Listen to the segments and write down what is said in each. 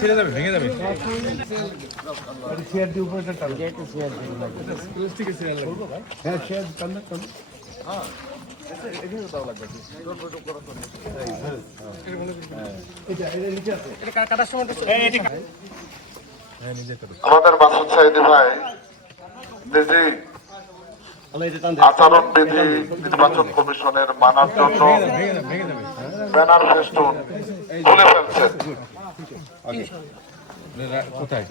ছেড়ে যাবে, ভেঙে যাবে। আমাদের মাসুদ সাইদি ভাই নিজে আচরণবিধি নির্বাচন কমিশনের মানার জন্য ব্যানার ফেস্টুন তুলে ফেলছেন। কোথায়?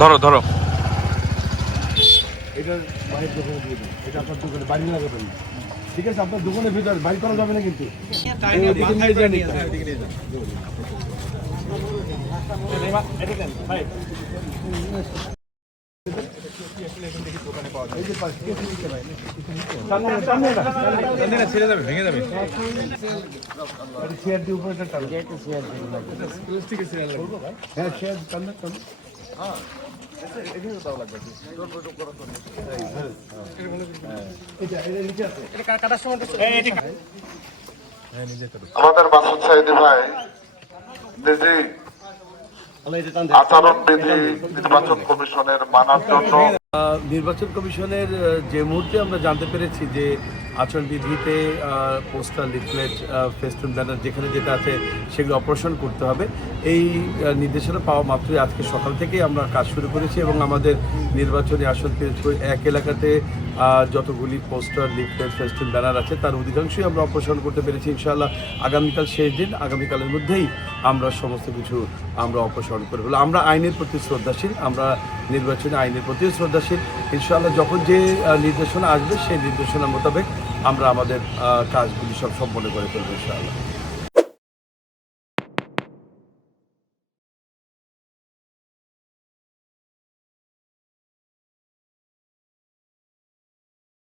ধরো ধরো, এটা বাইরের দোকানে দিয়ে দেন, এটা আপনার দোকানে বাড়ি লাগাবেন না, ঠিক আছে? আপনার দোকানের ভিতরে বাইর করা যাবে না কিন্তু। ছেড়ে যাবে, ভেঙে যাবে। চেয়ার দিয়ে উপরে হ্যাঁ, চেয়ার টানলে আমাদের মাসুদ সাইদি ভাই নিজে আচরণবিধি নির্বাচন কমিশনের মানার জন্য নির্বাচন কমিশনের যে মুহূর্তে আমরা জানতে পেরেছি যে আচরণবিধিতে পোস্টার, লিফলেট, ফেস্টুন, ব্যানার যেখানে যেটা আছে সেগুলো অপারেশন করতে হবে, এই নির্দেশনা পাওয়া মাত্রই আজকে সকাল থেকেই আমরা কাজ শুরু করেছি এবং আমাদের নির্বাচনী আসন পিরোজপুর এক এলাকাতে যতগুলি পোস্টার, লিফলেট, ফেস্টুন, ব্যানার আছে তার অধিকাংশই আমরা অপারেশন করতে পেরেছি। ইনশাআল্লাহ আগামীকাল শেষ দিন, আগামীকালের মধ্যেই আমরা সমস্ত কিছু অপসারণ করে ফেলব। আমরা আইনের প্রতি শ্রদ্ধাশীল, আমরা নির্বাচনী আইনের প্রতি শ্রদ্ধাশীল। ইনশাআল্লাহ যখন যে নির্দেশনা আসবে সেই নির্দেশনা মোতাবেক আমরা আমাদের কাজগুলি সব সম্পন্ন করে ফেলবো ইনশাআল্লাহ।